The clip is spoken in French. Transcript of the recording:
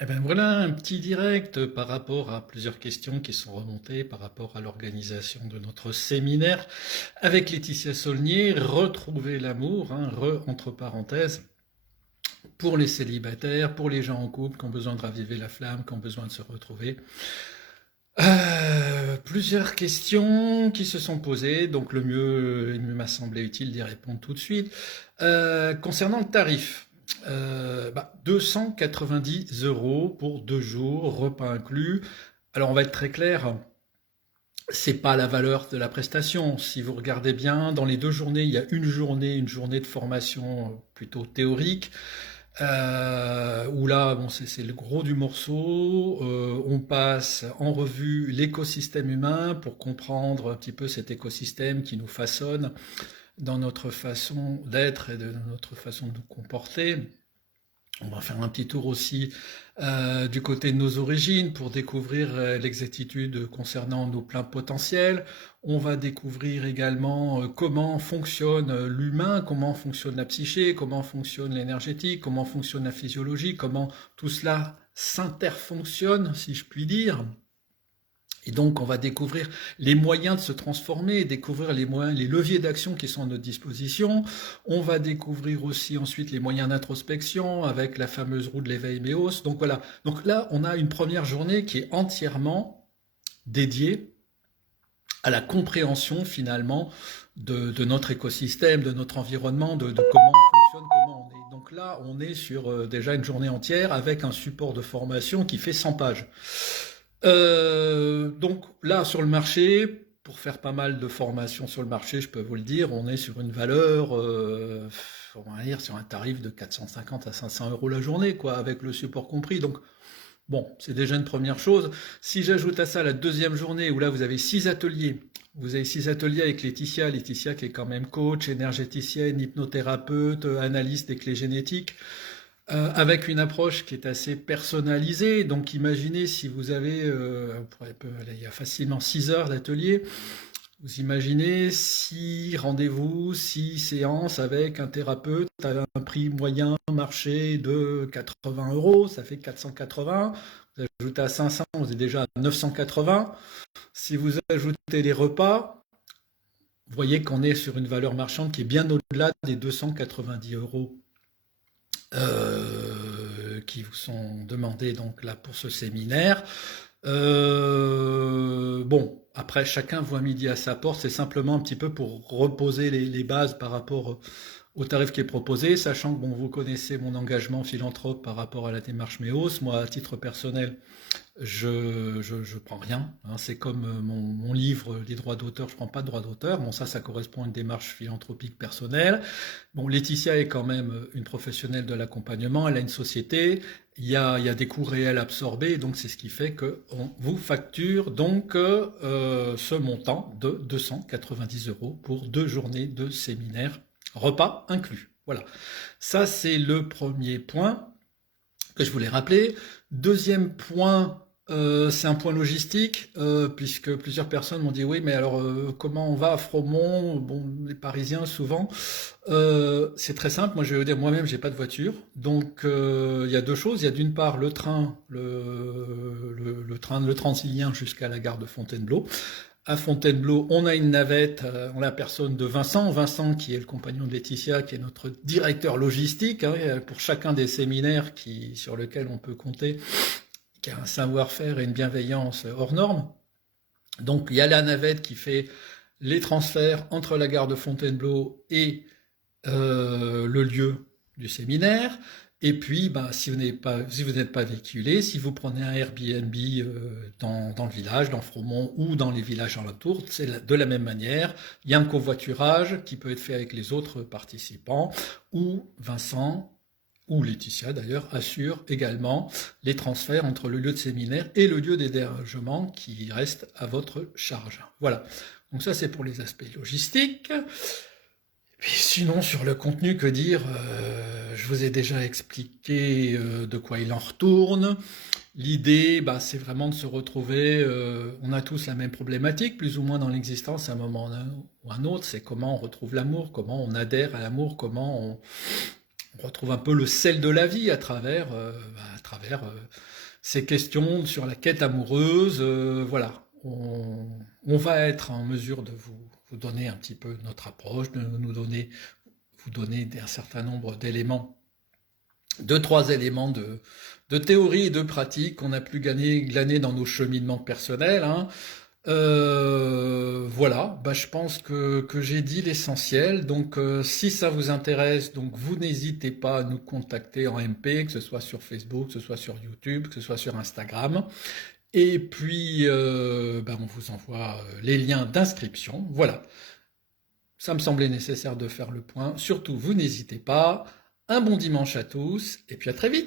Eh ben voilà un petit direct par rapport à plusieurs questions qui sont remontées par rapport à l'organisation de notre séminaire avec Laetitia Saulnier, retrouver l'amour, hein, entre parenthèses, pour les célibataires, pour les gens en couple qui ont besoin de raviver la flamme, qui ont besoin de se retrouver. Plusieurs questions qui se sont posées, donc il m'a semblé utile d'y répondre tout de suite. Concernant le tarif, 290 euros pour 2 jours, repas inclus. Alors on va être très clair, c'est pas la valeur de la prestation. Si vous regardez bien, dans les 2 journées, il y a une journée de formation plutôt théorique, où là, bon, c'est le gros du morceau. On passe en revue l'écosystème humain pour comprendre un petit peu cet écosystème qui nous façonne dans notre façon d'être et de notre façon de nous comporter. On va faire un petit tour aussi du côté de nos origines pour découvrir l'exactitude concernant nos pleins potentiels. On va découvrir également comment fonctionne l'humain, comment fonctionne la psyché, comment fonctionne l'énergétique, comment fonctionne la physiologie, comment tout cela s'interfonctionne, si je puis dire. Et donc, on va découvrir les moyens de se transformer, découvrir les leviers d'action qui sont à notre disposition. On va découvrir aussi ensuite les moyens d'introspection avec la fameuse roue de l'éveil Méos. Donc voilà. Donc là, on a une première journée qui est entièrement dédiée à la compréhension finalement de notre écosystème, de notre environnement, de comment on fonctionne, comment on est. Donc là, on est sur déjà une journée entière avec un support de formation qui fait 100 pages. Donc là, sur le marché, pour faire pas mal de formations sur le marché, je peux vous le dire, on est sur une valeur, on va dire, sur un tarif de 450 à 500 euros la journée, quoi, avec le support compris. Donc, bon, c'est déjà une première chose. Si j'ajoute à ça la deuxième journée, où là, vous avez 6 ateliers. Vous avez 6 ateliers avec Laetitia qui est quand même coach, énergéticienne, hypnothérapeute, analyste des clés génétiques, avec une approche qui est assez personnalisée. Donc imaginez si vous avez, il y a facilement 6 heures d'atelier, vous imaginez 6 rendez-vous, 6 séances avec un thérapeute à un prix moyen marché de 80 euros, ça fait 480. Vous ajoutez à 500, vous êtes déjà à 980. Si vous ajoutez les repas, vous voyez qu'on est sur une valeur marchande qui est bien au-delà des 290 euros qui vous sont demandés donc là pour ce séminaire. Bon, après chacun voit midi à sa porte, c'est simplement un petit peu pour reposer les bases par rapport au tarif qui est proposé, sachant que bon, vous connaissez mon engagement philanthrope par rapport à la démarche MEOS. Moi, à titre personnel, je prends rien, hein. C'est comme mon livre, les droits d'auteur, je prends pas de droits d'auteur. Bon, ça correspond à une démarche philanthropique personnelle. Bon, Laetitia est quand même une professionnelle de l'accompagnement, elle a une société, il y a des coûts réels absorbés, donc c'est ce qui fait qu'on vous facture donc ce montant de 290 euros pour 2 journées de séminaire, repas inclus. Voilà, ça c'est le premier point que je voulais rappeler. Deuxième point, c'est un point logistique, puisque plusieurs personnes m'ont dit oui, mais alors comment on va à Fromont? Bon, les Parisiens souvent. C'est très simple. Moi, je vais vous dire, moi-même, j'ai pas de voiture, donc il y a deux choses. Il y a d'une part le train, le Transilien jusqu'à la gare de Fontainebleau. À Fontainebleau, on a une navette en la personne de Vincent. Vincent, qui est le compagnon de Laetitia, qui est notre directeur logistique, hein, pour chacun des séminaires sur lesquels on peut compter, qui a un savoir-faire et une bienveillance hors norme. Donc il y a la navette qui fait les transferts entre la gare de Fontainebleau et le lieu du séminaire. Et puis, ben, si vous n'êtes pas véhiculé, si vous prenez un Airbnb dans le village, dans Fromont ou dans les villages alentours, c'est de la même manière. Il y a un covoiturage qui peut être fait avec les autres participants, ou Vincent ou Laetitia d'ailleurs assure également les transferts entre le lieu de séminaire et le lieu d'hébergement qui reste à votre charge. Voilà. Donc ça c'est pour les aspects logistiques. Puis sinon, sur le contenu, que dire? Je vous ai déjà expliqué de quoi il en retourne. L'idée, bah, c'est vraiment de se retrouver. On a tous la même problématique, plus ou moins dans l'existence, à un moment ou un autre. C'est comment on retrouve l'amour, comment on adhère à l'amour, comment On retrouve un peu le sel de la vie à travers ces questions sur la quête amoureuse. Voilà, on va être en mesure de vous donner un petit peu notre approche, de vous donner un certain nombre d'éléments, deux, trois éléments de théorie et de pratique qu'on a pu glaner dans nos cheminements personnels, hein. Voilà, bah, je pense que j'ai dit l'essentiel. Donc, si ça vous intéresse, donc vous n'hésitez pas à nous contacter en MP, que ce soit sur Facebook, que ce soit sur YouTube, que ce soit sur Instagram. Et puis, bah, on vous envoie les liens d'inscription. Voilà, ça me semblait nécessaire de faire le point. Surtout, vous n'hésitez pas. Un bon dimanche à tous, et puis à très vite.